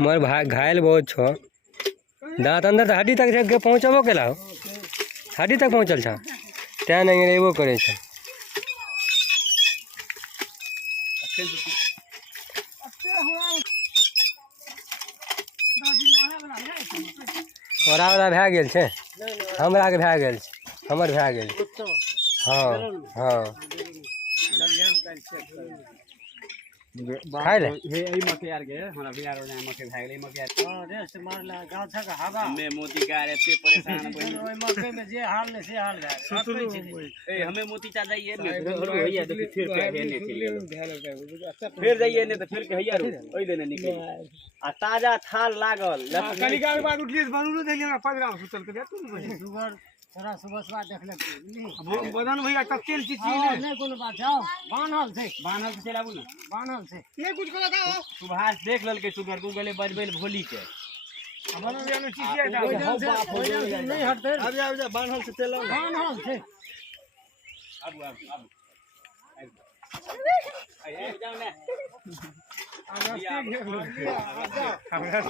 मोर भाई घायल बहुत छो दांत अंदर तो हड्डी तक जग पहुँचबो केला हो हड्डी तक पहुँचल छ त्या नहीं रेबो करे छ ओरा वाला भए गेल छै हमरा के भए गेल छै हमर भए गेल हाँ हाँ खाइ ले हे ई मके यार के हमरा बिहार में मके भाग ले मके हां रेस्ट मारला गाछ का हवा हमें मोती का एते परेशान बनी ओइ मके में जे हाल ने से हाल भाग ए हमें मोती चा जाइए ने भैया देखि फिर के हेने चली फिर जाइए ने तो फिर के हैया ओइ देने निकल आ ताजा थाल लागल कनिका के बाद उठिए बनू देलिए पजरा सुतल के तू सुगर थोड़ा सुबह सुबह देख ले बदन भैया तक तेल चीज नहीं कोनो बात जाओ बानल से चलाबू ना बानल से नहीं कुछ करा का सुभाष देख लल के सुगर तू गले बजबेल भोली के अब न चीज है नहीं हटते अब जा बानल से चलाओ बानल से अब आए जाओ ना हमरा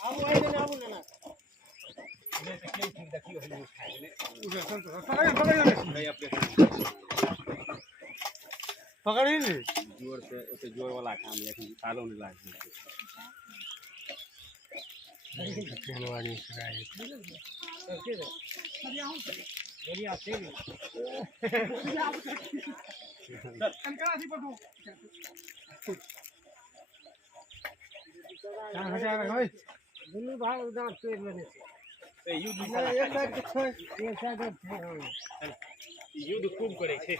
आबू आइ देना आबू ना ये तो क्या ठीक देखियो हम खाए ने पकड़ी नहीं जोर से ओते जोर वाला काम लेकिन सालों में लाग जनवरी बढ़िया से कनकरा सी पटो कहां से आ गए दुनु भाग दांत तोड़ लेने से युद्ध एक साइड के छै एक साइड छै युद्ध खूब करे छै